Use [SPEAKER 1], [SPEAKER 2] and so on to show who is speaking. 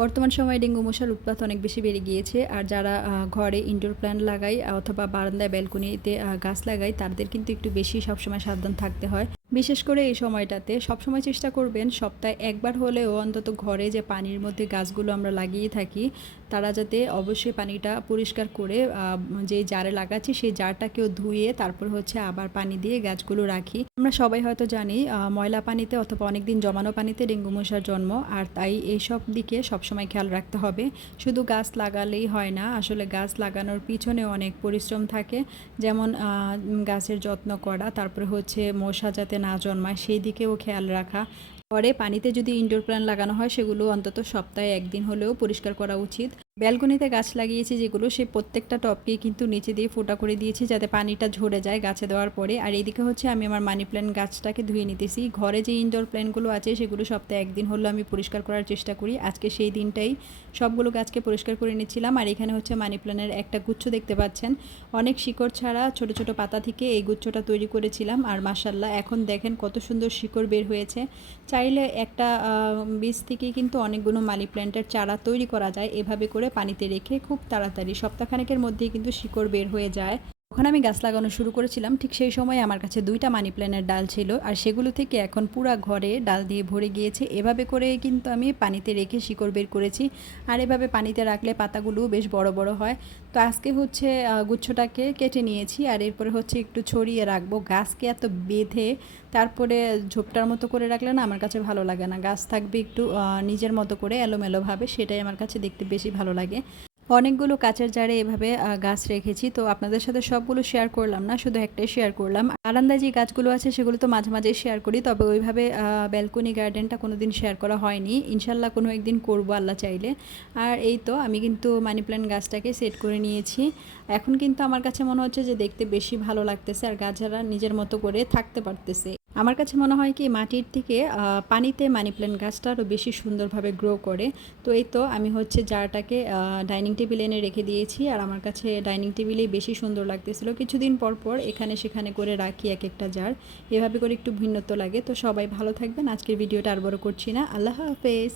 [SPEAKER 1] বর্তমান সময়ে ডেঙ্গু মশার উৎপাত অনেক বেশি বেড়ে গিয়েছে। আর যারা ঘরে ইনডোর প্ল্যান্ট লাগায় অথবা বারান্দায় ব্যালকনিতে গাছ লাগায়, তাদের কিন্তু একটু বেশি সবসময় সাবধান থাকতে হয়। বিশেষ করে এই সময়টাতে সবসময় চেষ্টা করবেন সপ্তাহে একবার হলেও অন্তত ঘরে যে পানির মধ্যে গাছগুলো আমরা লাগিয়ে থাকি, তারা যাতে অবশ্যই পানিটা পরিষ্কার করে যে জারে লাগাচ্ছি সেই জারটাকেও ধুয়ে তারপর হচ্ছে আবার পানি দিয়ে গাছগুলো রাখি। আমরা সবাই হয়তো জানি ময়লা পানিতে অথবা অনেক দিন জমানো পানিতে ডেঙ্গু মশার জন্ম, আর তাই এইসব দিকে সবসময় খেয়াল রাখতে হবে। শুধু গাছ লাগালেই হয় না, আসলে গাছ লাগানোর পিছনে অনেক পরিশ্রম থাকে। যেমন গাছের যত্ন করা, তারপরে হচ্ছে মশা যাতে না জন্মায়, সেই দিকেও খেয়াল রাখা। পরে পানিতে যদি ইনডোর প্ল্যান্ট লাগানো হয়, সেগুলো অন্তত সপ্তাহে একদিন হলেও পরিষ্কার করা উচিত। ব্যালকনিতে গাছ লাগিয়েছি যেগুলো সেই প্রত্যেকটা টপকে কিন্তু নিচে দিয়ে ফোটা করে দিয়েছি যাতে পানিটা ঝরে যায় গাছে দেওয়ার পরে। আর এইদিকে হচ্ছে আমি আমার মানি প্ল্যান্ট গাছটাকে ধুয়ে নিতেছি। ঘরে যে ইনডোর প্ল্যান্টগুলো আছে সেগুলো সপ্তাহে একদিন হলেও আমি পরিষ্কার করার চেষ্টা করি। আজকে সেই দিনটাই সবগুলো গাছকে পরিষ্কার করে নিচ্ছিলাম। আর এখানে হচ্ছে মানি প্ল্যান্টের একটা গুচ্ছ দেখতে পাচ্ছেন। অনেক শিকড় ছাড়া ছোট ছোট পাতা থেকে এই গুচ্ছটা তৈরি করেছিলাম। আর মাসাল্লাহ এখন দেখেন কত সুন্দর শিকড় বের হয়েছে। চাইলে একটা বীজ থেকে কিন্তু অনেকগুলো মানি প্ল্যান্টের চারা তৈরি করা যায়। এভাবে করে পানিতে রেখে খুব তাড়াতাড়ি সপ্তাহখানেকের মধ্যেই কিন্তু শিকড় বের হয়ে যায়। ওখানে আমি গাছ লাগানো শুরু করেছিলাম, ঠিক সেই সময় আমার কাছে দুইটা মানি প্ল্যান্টের ডাল ছিল আর সেগুলো থেকে এখন পুরা ঘরে ডাল দিয়ে ভরে গিয়েছে। এভাবে করে কিন্তু আমি পানিতে রেখে শিকড় বের করেছি আর এভাবে পানিতে রাখলে পাতাগুলো বেশ বড় বড় হয়। তো আজকে হচ্ছে গুচ্ছটাকে কেটে নিয়েছি আর এরপরে হচ্ছে একটু ছড়িয়ে রাখব। গাছকে এত বেঁধে তারপরে ঝোপটার মতো করে রাখলে না আমার কাছে ভালো লাগে না। গাছ থাকবে একটু নিজের মতো করে এলোমেলোভাবে, সেটাই আমার কাছে দেখতে বেশি ভালো লাগে। অনেকগুলো কাচের জারে এভাবে গাছ রেখেছি। তো আপনাদের সাথে সবগুলো শেয়ার করলাম না, শুধু একটাই শেয়ার করলাম। বারান্দায় যে গাছগুলো আছে, সেগুলো তো মাঝে মাঝে শেয়ার করি। তবে ওইভাবে ব্যালকনি গার্ডেনটা কোনো দিন শেয়ার করা হয়নি। ইনশাল্লাহ কোনো একদিন করব, আল্লাহ চাইলে। আর এই তো, আমি কিন্তু মানি প্ল্যান্ট গাছটাকে সেট করে নিয়েছি। এখন কিন্তু আমার কাছে মনে হচ্ছে যে দেখতে বেশি ভালো লাগতেছে, আর গাছারা নিজের মতো করে থাকতে পারতেছে। আমার কাছে মনে হয় কি, মাটির থেকে পানিতে মানি প্ল্যান্ট গাছটা আরও বেশি সুন্দরভাবে গ্রো করে। তো এই তো আমি হচ্ছে জারটাকে ডাইনিং টেবিল এনে রেখে দিয়েছি। আর আমার কাছে ডাইনিং টেবিলেই বেশি সুন্দর লাগতেছিল। কিছুদিন পর পর এখানে সেখানে করে রাখি এক একটা জার। এভাবে করে একটু ভিন্নত্ব লাগে। তো সবাই ভালো থাকবেন। আজকের ভিডিওটা আর বড় করছি না। আল্লাহ হাফেজ।